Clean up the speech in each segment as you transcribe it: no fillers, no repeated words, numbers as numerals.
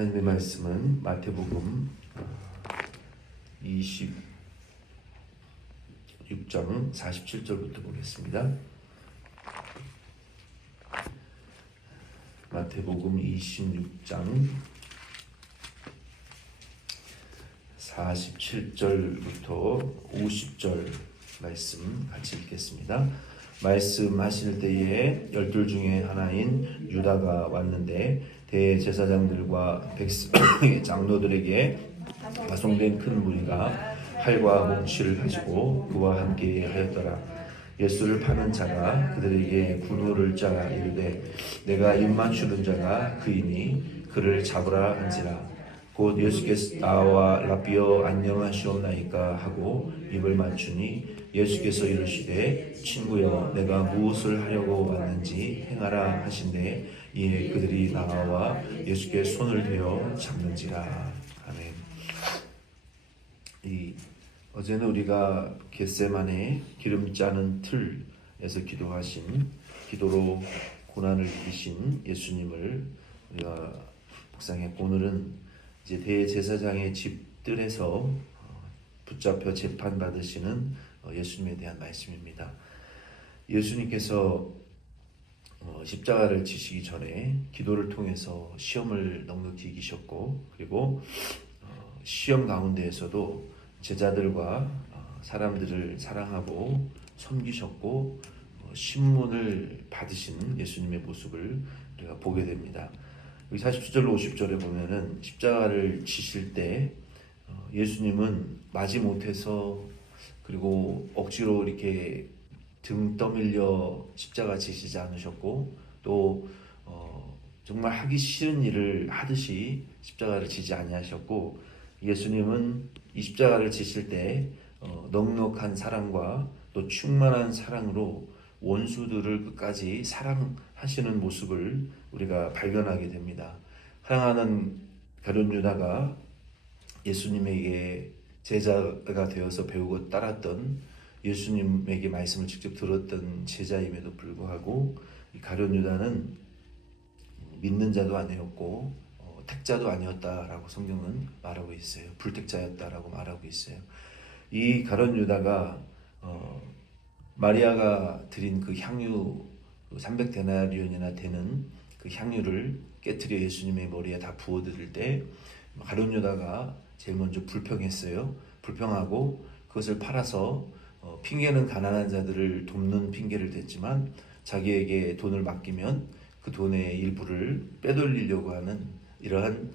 하나님의 말씀은 마태복음 26장 47절부터 보겠습니다. 마태복음 26장 47절부터 50절 말씀 같이 읽겠습니다. 말씀하실 때에 12 중에 하나인 유다가 왔는데 대제사장들과 백성의 장로들에게 파송된 큰 무리가 칼과 몽치를 가지고 그와 함께 하였더라. 예수를 파는 자가 그들에게 분노를 짜 이르되 내가 입맞추는 자가 그이니 그를 잡으라 한지라. 곧 예수께서 나와 라비어 안녕하시옵나이까 하고 입을 맞추니 예수께서 이르시되 친구여 내가 무엇을 하려고 왔는지 행하라 하신대 이에 그들이 나와 예수께 손을 대어 잡는지라. 아멘. 어제는 우리가 겟세마네 기름 짜는 틀에서 기도로 고난을 이기신 예수님을 우리가 묵상했고, 오늘은 이제 대제사장의 집들에서 붙잡혀 재판받으시는 예수님에 대한 말씀입니다. 예수님께서 십자가를 지시기 전에 기도를 통해서 시험을 넉넉히 이기셨고, 그리고 시험 가운데에서도 제자들과 사람들을 사랑하고 섬기셨고 신문을 받으신 예수님의 모습을 우리가 보게 됩니다. 여기 47절로 50절에 보면은 십자가를 지실 때 예수님은 마지못해서 그리고 억지로 이렇게 등 떠밀려 십자가 지시지 않으셨고, 또 정말 하기 싫은 일을 하듯이 십자가를 지지 아니하셨고, 예수님은 이 십자가를 지실 때 넉넉한 사랑과 또 충만한 사랑으로 원수들을 끝까지 사랑하시는 모습을 우리가 발견하게 됩니다. 사랑하는 가룟 유다가 예수님에게 제자가 되어서 배우고 따랐던, 예수님에게 말씀을 직접 들었던 제자임에도 불구하고 이 가룟 유다는 믿는 자도 아니었고 택자도 아니었다라고 성경은 말하고 있어요. 불택자였다라고 말하고 있어요. 이 가룟 유다가 마리아가 드린 그 향유 300데나리온이나 되는 그 향유를 깨트려 예수님의 머리에 다 부어드릴 때 가룟 유다가 제일 먼저 불평했어요. 불평하고 그것을 팔아서 핑계는 가난한 자들을 돕는 핑계를 댔지만 자기에게 돈을 맡기면 그 돈의 일부를 빼돌리려고 하는 이러한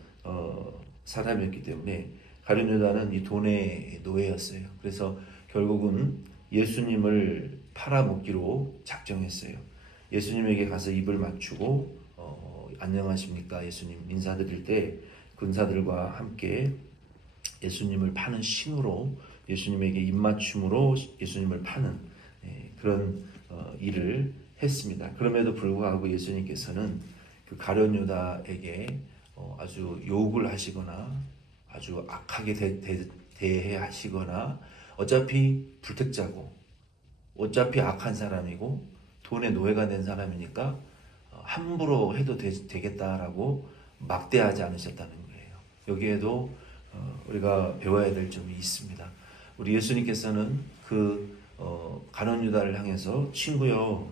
사람이었기 때문에 가룟 유다는 이 돈의 노예였어요. 그래서 결국은 예수님을 팔아먹기로 작정했어요. 예수님에게 가서 입을 맞추고 안녕하십니까 예수님 인사드릴 때 군사들과 함께 예수님을 파는 신으로 예수님에게 입맞춤으로 예수님을 파는 그런 일을 했습니다. 그럼에도 불구하고 예수님께서는 그 가룟 유다에게 아주 욕을 하시거나 아주 악하게 대하시거나, 어차피 불택자고 어차피 악한 사람이고 돈의 노예가 된 사람이니까 함부로 해도 되겠다라고 막대하지 않으셨다는 거예요. 여기에도 우리가 배워야 될 점이 있습니다. 우리 예수님께서는 그 가룟 유다를 향해서 친구여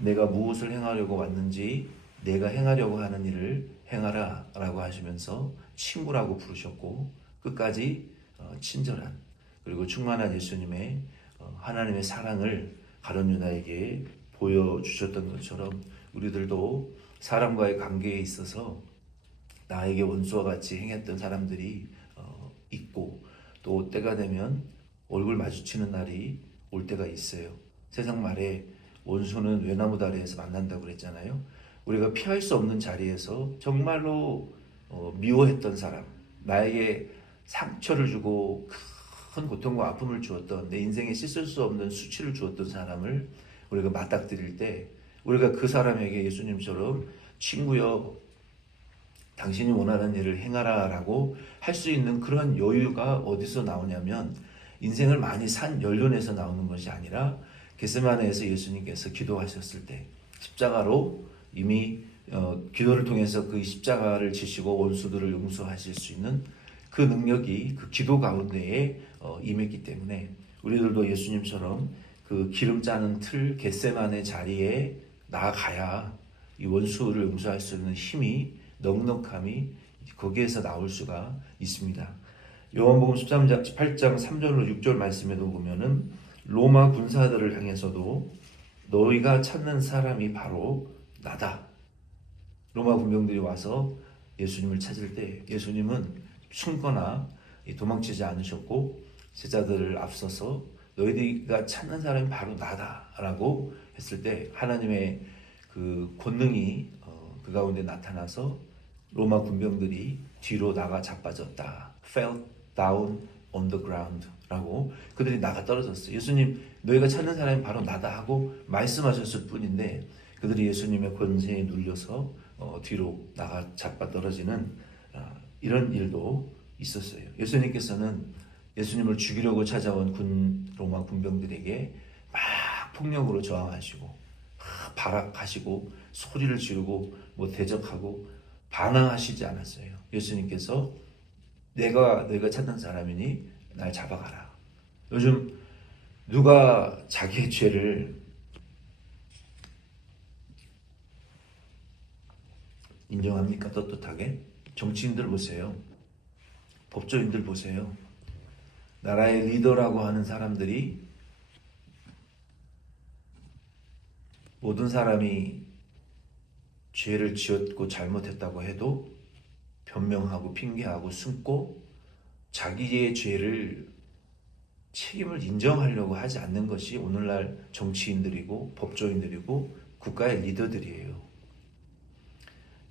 내가 무엇을 행하려고 왔는지 내가 행하려고 하는 일을 행하라 라고 하시면서 친구라고 부르셨고, 끝까지 친절한 그리고 충만한 예수님의 하나님의 사랑을 가룟 유다에게 보여주셨던 것처럼 우리들도 사람과의 관계에 있어서 나에게 원수와 같이 행했던 사람들이 있고, 또 때가 되면 얼굴 마주치는 날이 올 때가 있어요. 세상 말에 원수는 외나무 다리에서 만난다고 그랬잖아요. 우리가 피할 수 없는 자리에서 정말로 미워했던 사람, 나에게 상처를 주고 큰 고통과 아픔을 주었던, 내 인생에 씻을 수 없는 수치를 주었던 사람을 우리가 맞닥뜨릴 때 우리가 그 사람에게 예수님처럼 친구여 당신이 원하는 일을 행하라 라고 할 수 있는 그런 여유가 어디서 나오냐면 인생을 많이 산 연륜에서 나오는 것이 아니라 겟세마네에서 예수님께서 기도하셨을 때 십자가로 이미 기도를 통해서 그 십자가를 지시고 원수들을 용서하실 수 있는 그 능력이 그 기도 가운데에 임했기 때문에 우리들도 예수님처럼 그 기름 짜는 틀 겟세마네 자리에 나아가야 이 원수를 용서할 수 있는 힘이 넉넉함이 거기에서 나올 수가 있습니다. 요한복음 13장 8장 3절로 6절 말씀에도 보면은 로마 군사들을 향해서도 너희가 찾는 사람이 바로 나다. 로마 군병들이 와서 예수님을 찾을 때 예수님은 숨거나 도망치지 않으셨고 제자들을 앞서서 너희가 찾는 사람이 바로 나다라고 했을 때 하나님의 그 권능이 그 가운데 나타나서 로마 군병들이 뒤로 나가 자빠졌다. fell down on the ground 라고 그들이 나가 떨어졌어요. 예수님 너희가 찾는 사람이 바로 나다 하고 말씀하셨을 뿐인데 그들이 예수님의 권세에 눌려서 뒤로 나가 자빠 떨어지는 이런 일도 있었어요. 예수님께서는 예수님을 죽이려고 찾아온 로마 군병들에게 막 폭력으로 저항하시고 발악하시고 소리를 지르고 대적하고 반항하시지 않았어요. 예수님께서 너희가 찾는 사람이니 날 잡아가라. 요즘 누가 자기의 죄를 인정합니까? 떳떳하게? 정치인들 보세요. 법조인들 보세요. 나라의 리더라고 하는 사람들이 모든 사람이 죄를 지었고 잘못했다고 해도 변명하고 핑계하고 숨고 자기의 죄를 책임을 인정하려고 하지 않는 것이 오늘날 정치인들이고 법조인들이고 국가의 리더들이에요.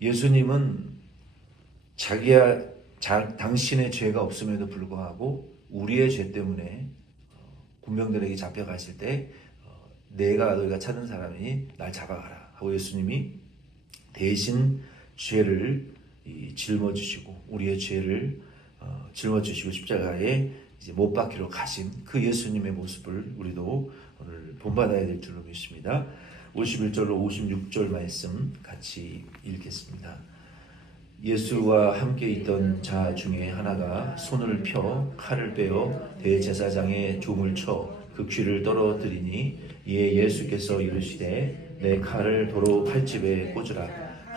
예수님은 당신의 죄가 없음에도 불구하고 우리의 죄 때문에 군병들에게 잡혀가실 때 너희가 찾은 사람이니 날 잡아가라 하고 예수님이 대신 죄를 짊어지시고 우리의 죄를 짊어지시고 십자가에 이제 못 박히러 가신 그 예수님의 모습을 우리도 오늘 본받아야 될 줄로 믿습니다. 51절로 56절 말씀 같이 읽겠습니다. 예수와 함께 있던 자 중에 하나가 손을 펴 칼을 빼어 대제사장의 종을 쳐 그 귀를 떨어뜨리니 이에 예수께서 이르시되 내 칼을 도로 칼집에 꽂으라.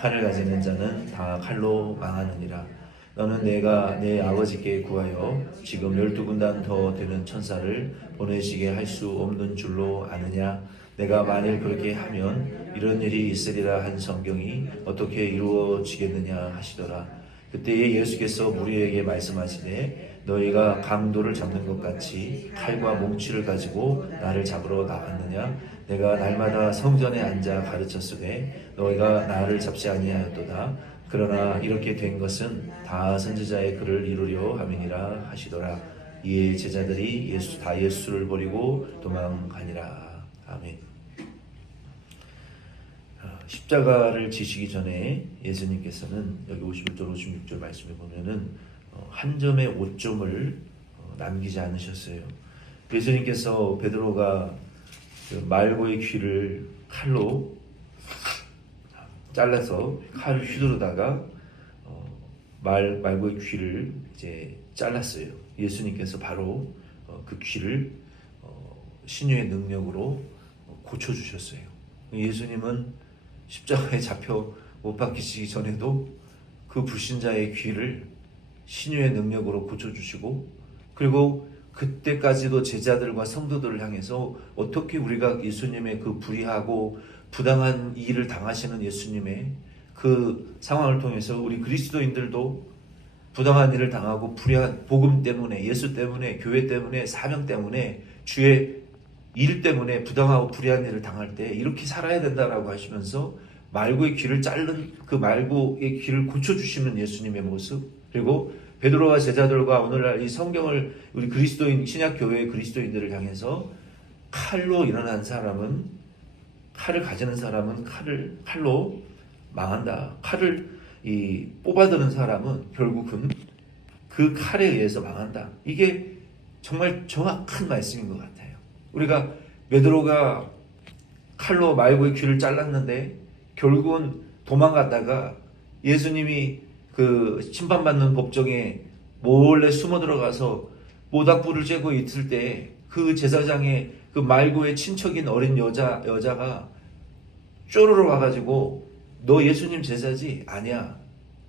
칼을 가지는 자는 다 칼로 망하느니라. 너는 내가 내 아버지께 구하여 지금 12군단 더 되는 천사를 보내시게 할 수 없는 줄로 아느냐. 내가 만일 그렇게 하면 이런 일이 있으리라 한 성경이 어떻게 이루어지겠느냐 하시더라. 그때에 예수께서 무리에게 말씀하시되 너희가 강도를 잡는 것 같이 칼과 몽치를 가지고 나를 잡으러 나왔느냐. 내가 날마다 성전에 앉아 가르쳤으되 너희가 나를 잡지 아니하였도다. 그러나 이렇게 된 것은 다 선지자의 글을 이루려 함이니라 하시더라. 이에 제자들이 예수를 버리고 도망가니라. 아멘. 십자가를 지시기 전에 예수님께서는 여기 51절 56절 말씀에 보면은 한 점의 오점을 남기지 않으셨어요. 예수님께서 베드로가 말고의 귀를 칼로 잘라서 칼을 휘두르다가 말고의 귀를 이제 잘랐어요. 예수님께서 바로 그 귀를 신유의 능력으로 고쳐주셨어요. 예수님은 십자가에 잡혀 못 박히시기 전에도 그 불신자의 귀를 신유의 능력으로 고쳐주시고 그리고 그때까지도 제자들과 성도들을 향해서 어떻게 우리가 예수님의 그 불의하고 부당한 일을 당하시는 예수님의 그 상황을 통해서 우리 그리스도인들도 부당한 일을 당하고 불의한 복음 때문에 예수 때문에 교회 때문에 사명 때문에 주의 일 때문에 부당하고 불의한 일을 당할 때 이렇게 살아야 된다라고 하시면서 말고의 귀를 자른 그 말고의 귀를 고쳐주시는 예수님의 모습 그리고 베드로와 제자들과 오늘날 이 성경을 우리 그리스도인 신약교회의 그리스도인들을 향해서 칼로 일어난 사람은 칼을 가지는 사람은 칼로 망한다. 칼을 뽑아드는 사람은 결국은 그 칼에 의해서 망한다. 이게 정말 정확한 말씀인 것 같아요. 우리가 베드로가 칼로 말고의 귀를 잘랐는데 결국은 도망갔다가 예수님이 그 심판받는 법정에 몰래 숨어 들어가서 모닥불을 쬐고 있을 때 그 제사장의 그 말고의 친척인 어린 여자가 쪼르르 와가지고 너 예수님 제자지? 아니야.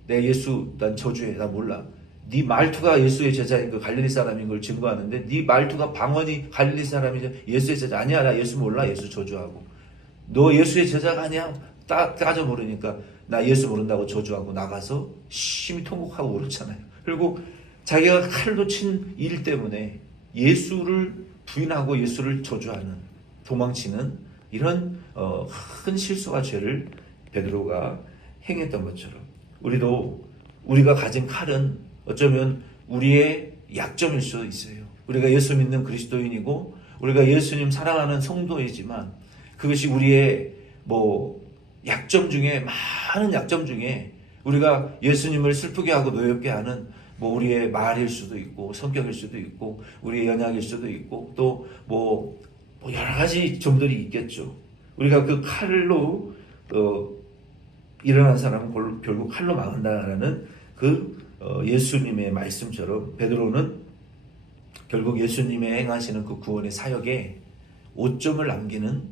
내 예수 난 저주해. 나 몰라. 네 말투가 예수의 제자인 그 갈릴리 사람인 걸 증거하는데 네 말투가 방언이 갈릴리 사람이 예수의 제자 아니야. 나 예수 몰라. 예수 저주하고. 너 예수의 제자가 아니야. 따져 모르니까 나 예수 모른다고 저주하고 나가서 심히 통곡하고 울었잖아요. 그리고 자기가 칼로 친 일 때문에 예수를 부인하고 예수를 저주하는 도망치는 이런 큰 실수와 죄를 베드로가 행했던 것처럼 우리가 가진 칼은 어쩌면 우리의 약점일 수도 있어요. 우리가 예수 믿는 그리스도인이고 우리가 예수님 사랑하는 성도이지만 그것이 우리의 약점 중에 많은 약점 중에 우리가 예수님을 슬프게 하고 노엽게 하는 우리의 말일 수도 있고 성격일 수도 있고 우리의 연약일 수도 있고 또 여러 가지 점들이 있겠죠. 우리가 그 칼로 일어난 사람은 결국 칼로 망한다라는 예수님의 말씀처럼 베드로는 결국 예수님의 행하시는 그 구원의 사역에 오점을 남기는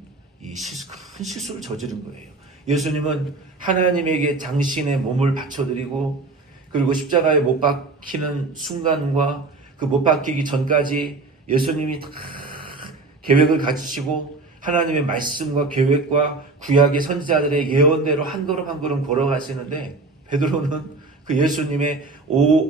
큰 실수를 저지른 거예요. 예수님은 하나님에게 당신의 몸을 바쳐드리고 그리고 십자가에 못 박히는 순간과 그 못 박히기 전까지 예수님이 다 계획을 가지시고 하나님의 말씀과 계획과 구약의 선지자들의 예언대로 한 걸음 한 걸음 걸어가시는데 베드로는 그 예수님의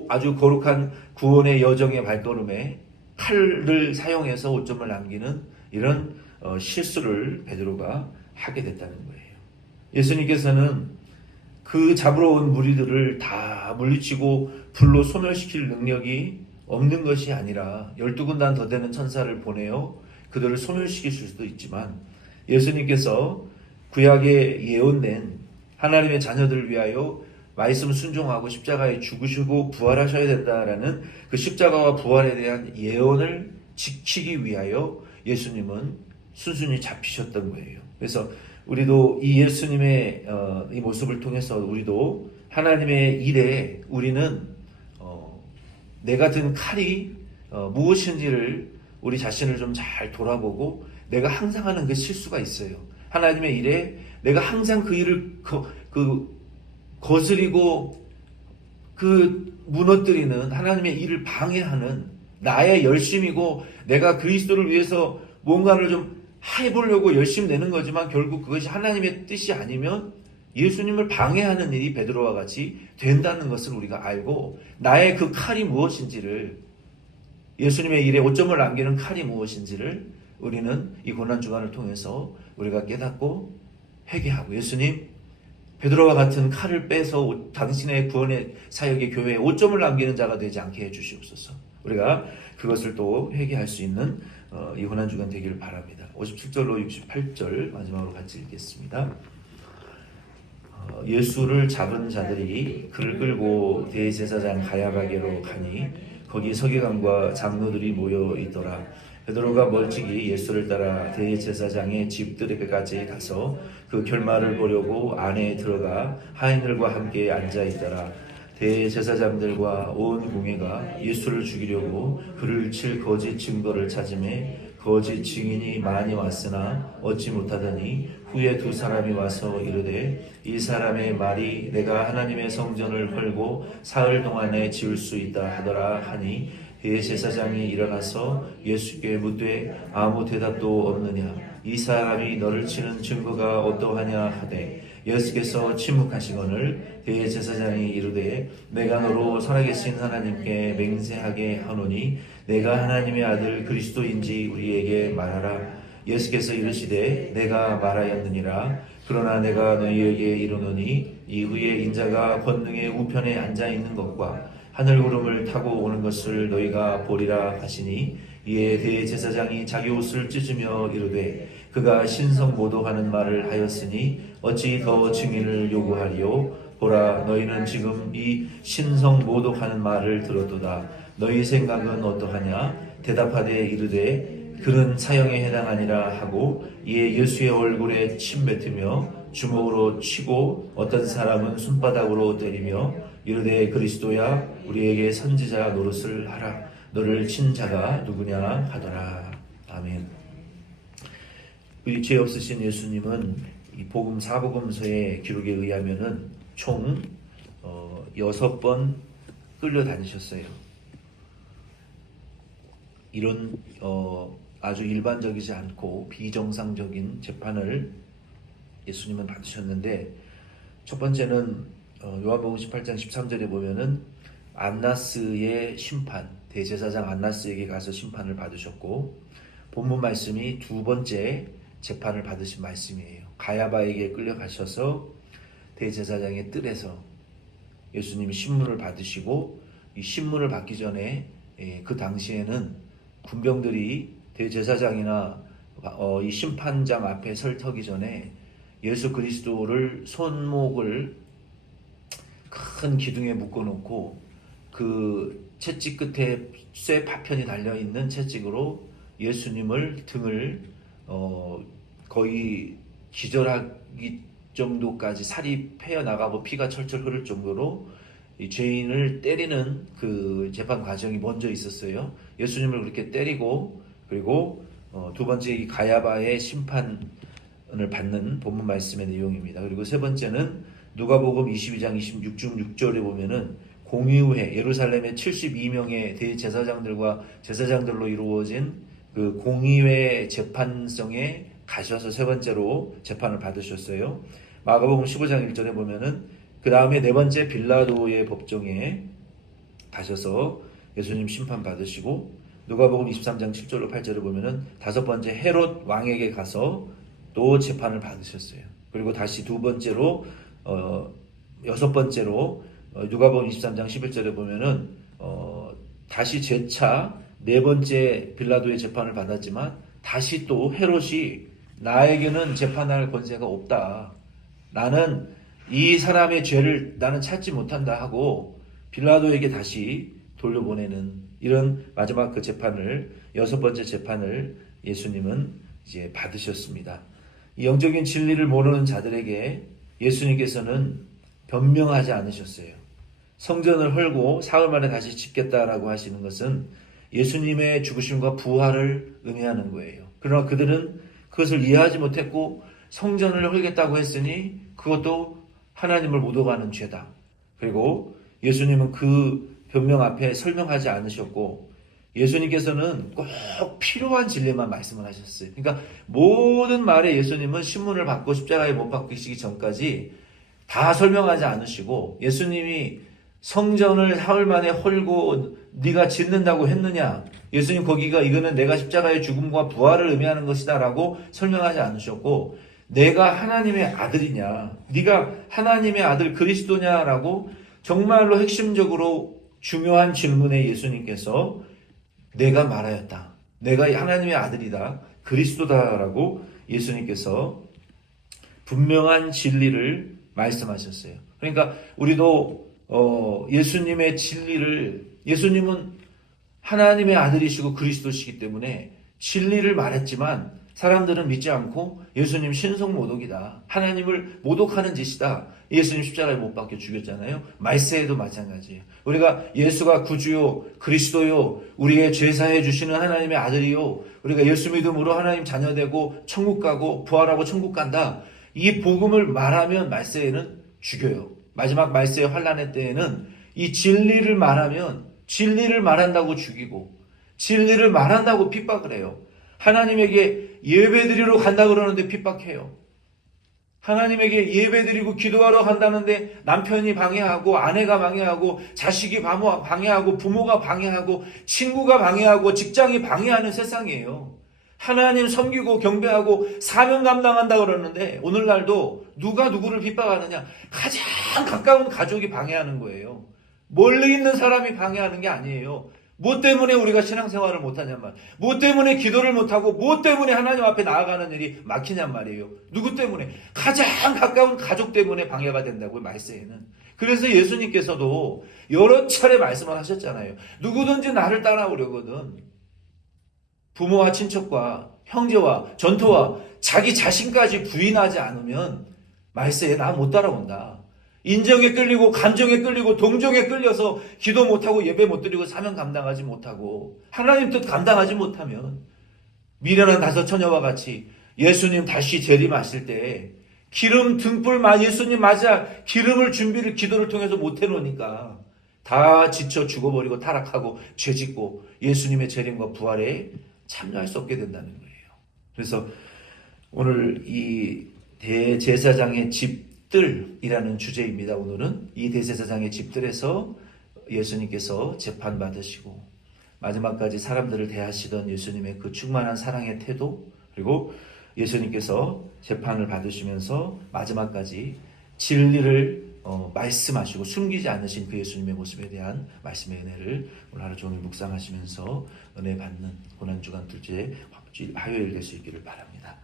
아주 거룩한 구원의 여정의 발걸음에 칼을 사용해서 오점을 남기는 이런 실수를 베드로가 하게 됐다는 거예요. 예수님께서는 그 잡으러 온 무리들을 다 물리치고 불로 소멸시킬 능력이 없는 것이 아니라 12군단 더 되는 천사를 보내어 그들을 소멸시키실 수도 있지만 예수님께서 구약에 예언된 하나님의 자녀들을 위하여 말씀 순종하고 십자가에 죽으시고 부활하셔야 된다라는 그 십자가와 부활에 대한 예언을 지키기 위하여 예수님은 순순히 잡히셨던 거예요. 그래서 우리도 이 예수님의 이 모습을 통해서 우리도 하나님의 일에 우리는 내가 든 칼이 무엇인지를 우리 자신을 좀 잘 돌아보고 내가 항상 하는 그 실수가 있어요. 하나님의 일에 내가 항상 그 일을 거스리고 무너뜨리는 하나님의 일을 방해하는 나의 열심이고 내가 그리스도를 위해서 뭔가를 좀 해보려고 열심히 내는 거지만 결국 그것이 하나님의 뜻이 아니면 예수님을 방해하는 일이 베드로와 같이 된다는 것을 우리가 알고 나의 그 칼이 무엇인지를 예수님의 일에 오점을 남기는 칼이 무엇인지를 우리는 이 고난주간을 통해서 우리가 깨닫고 회개하고 예수님 베드로와 같은 칼을 빼서 당신의 구원의 사역의 교회에 오점을 남기는 자가 되지 않게 해주시옵소서. 우리가 그것을 또 회개할 수 있는 이 고난주간 되기를 바랍니다. 57절로 68절 마지막으로 같이 읽겠습니다. 예수를 잡은 자들이 그를 끌고 대제사장 가야바게로 가니 거기 서기관과 장로들이 모여 있더라. 베드로가 멀찍이 예수를 따라 대제사장의 집들에게까지 가서 그 결말을 보려고 안에 들어가 하인들과 함께 앉아 있더라. 대제사장들과 온 공회가 예수를 죽이려고 그를 칠 거짓 증거를 찾음에 거짓 증인이 많이 왔으나 얻지 못하더니 후에 두 사람이 와서 이르되 이 사람의 말이 내가 하나님의 성전을 헐고 사흘 동안에 지을 수 있다 하더라 하니 대제사장이 일어나서 예수께 묻되 아무 대답도 없느냐 이 사람이 너를 치는 증거가 어떠하냐 하되 예수께서 침묵하시거늘 대제사장이 이르되 내가 너로 살아계신 하나님께 맹세하게 하노니 내가 하나님의 아들 그리스도인지 우리에게 말하라. 예수께서 이르시되 내가 말하였느니라. 그러나 내가 너희에게 이르노니 이후에 인자가 권능의 우편에 앉아 있는 것과 하늘 구름을 타고 오는 것을 너희가 보리라 하시니 이에 대제사장이 자기 옷을 찢으며 이르되 그가 신성모독하는 말을 하였으니 어찌 더 증인을 요구하리요. 보라 너희는 지금 이 신성모독하는 말을 들었도다. 너희 생각은 어떠하냐. 대답하되 이르되 그는 사형에 해당하니라 하고 이에 예수의 얼굴에 침 뱉으며 주먹으로 치고 어떤 사람은 손바닥으로 때리며 이르되 그리스도야 우리에게 선지자 노릇을 하라. 너를 친 자가 누구냐 하더라. 아멘. 이 죄 없으신 예수님은 이 복음 사복음서의 기록에 의하면은 총 6번 끌려다니셨어요. 이런 아주 일반적이지 않고 비정상적인 재판을 예수님은 받으셨는데, 첫 번째는 요한복음 18장 13절에 보면은 안나스의 심판, 대제사장 안나스에게 가서 심판을 받으셨고, 본문 말씀이 두 번째 재판을 받으신 말씀이에요. 가야바에게 끌려가셔서 대제사장의 뜰에서 예수님이 신문을 받으시고, 이 신문을 받기 전에 그 당시에는 군병들이 대제사장이나 이 심판장 앞에 설터기 전에 예수 그리스도를 손목을 큰 기둥에 묶어놓고 그 채찍 끝에 쇠 파편이 달려있는 채찍으로 예수님을 등을 거의 기절하기 정도까지 살이 패여나가고 피가 철철 흐를 정도로 이 죄인을 때리는 그 재판 과정이 먼저 있었어요. 예수님을 그렇게 때리고, 그리고 두 번째 이 가야바의 심판을 받는 본문 말씀의 내용입니다. 그리고 세 번째는 누가복음 22장 26절에 보면은 공의회, 예루살렘의 72명의 대제사장들과 제사장들로 이루어진 그 공의회 재판성에 가셔서 세 번째로 재판을 받으셨어요. 마가복음 15장 1절에 보면은 그 다음에 네 번째 빌라도의 법정에 가셔서 예수님 심판 받으시고, 누가복음 23장 7절로 8절을 보면은 다섯 번째 헤롯 왕에게 가서 또 재판을 받으셨어요. 그리고 다시 두 번째로 여섯 번째로 누가복음 23장 11절에 보면은 다시 재차 네 번째 빌라도의 재판을 받았지만 다시 또 헤롯이 나에게는 재판할 권세가 없다. 나는 이 사람의 죄를 나는 찾지 못한다 하고 빌라도에게 다시 돌려보내는 이런 마지막 그 재판을, 여섯 번째 재판을 예수님은 이제 받으셨습니다. 이 영적인 진리를 모르는 자들에게 예수님께서는 변명하지 않으셨어요. 성전을 헐고 사흘 만에 다시 짓겠다라고 하시는 것은 예수님의 죽으심과 부활을 의미하는 거예요. 그러나 그들은 그것을 이해하지 못했고 성전을 헐겠다고 했으니 그것도 하나님을 못 오가는 죄다. 그리고 예수님은 그 변명 앞에 설명하지 않으셨고, 예수님께서는 꼭 필요한 진리만 말씀을 하셨어요. 그러니까 모든 말에 예수님은 신문을 받고 십자가에 못 박히시기 전까지 다 설명하지 않으시고, 예수님이 성전을 사흘 만에 헐고 네가 짓는다고 했느냐, 예수님 거기가 이거는 내가 십자가의 죽음과 부활을 의미하는 것이다 라고 설명하지 않으셨고, 내가 하나님의 아들이냐, 네가 하나님의 아들 그리스도냐라고 정말로 핵심적으로 중요한 질문에 예수님께서 내가 말하였다. 내가 하나님의 아들이다. 그리스도다라고 예수님께서 분명한 진리를 말씀하셨어요. 그러니까 우리도 예수님의 진리를, 예수님은 하나님의 아들이시고 그리스도시기 때문에 진리를 말했지만 사람들은 믿지 않고 예수님 신성 모독이다. 하나님을 모독하는 짓이다. 예수님 십자가에 못 박혀 죽였잖아요. 말세에도 마찬가지예요. 우리가 예수가 구주요, 그리스도요, 우리의 죄사해 주시는 하나님의 아들이요, 우리가 예수 믿음으로 하나님 자녀되고 천국 가고 부활하고 천국 간다. 이 복음을 말하면 말세에는 죽여요. 마지막 말세의 환란의 때에는 이 진리를 말하면 진리를 말한다고 죽이고 진리를 말한다고 핍박을 해요. 하나님에게 예배드리러 간다 그러는데 핍박해요. 하나님에게 예배드리고 기도하러 간다는데 남편이 방해하고 아내가 방해하고 자식이 방해하고 부모가 방해하고 친구가 방해하고 직장이 방해하는 세상이에요. 하나님 섬기고 경배하고 사명 감당한다 그러는데 오늘날도 누가 누구를 핍박하느냐? 가장 가까운 가족이 방해하는 거예요. 멀리 있는 사람이 방해하는 게 아니에요. 뭐 때문에 우리가 신앙생활을 못하냔 말이에요. 뭐 때문에 기도를 못하고 뭐 때문에 하나님 앞에 나아가는 일이 막히냔 말이에요. 누구 때문에? 가장 가까운 가족 때문에 방해가 된다고요, 말세에는. 그래서 예수님께서도 여러 차례 말씀을 하셨잖아요. 누구든지 나를 따라오려거든 부모와 친척과 형제와 전토와 자기 자신까지 부인하지 않으면 말세에 나 못 따라온다. 인정에 끌리고 감정에 끌리고 동정에 끌려서 기도 못하고 예배 못 드리고 사명 감당하지 못하고 하나님 뜻 감당하지 못하면 미련한 다섯 처녀와 같이 예수님 다시 재림하실 때 기름 등불 예수님 맞아 기름을 준비를 기도를 통해서 못 해놓으니까 다 지쳐 죽어버리고 타락하고 죄짓고 예수님의 재림과 부활에 참여할 수 없게 된다는 거예요. 그래서 오늘 이 대제사장의 집들이라는 주제입니다. 오늘은 이 대제사장의 집들에서 예수님께서 재판받으시고 마지막까지 사람들을 대하시던 예수님의 그 충만한 사랑의 태도, 그리고 예수님께서 재판을 받으시면서 마지막까지 진리를 말씀하시고 숨기지 않으신 그 예수님의 모습에 대한 말씀의 은혜를 오늘 하루 종일 묵상하시면서 은혜 받는 고난주간 둘째 화요일 될 수 있기를 바랍니다.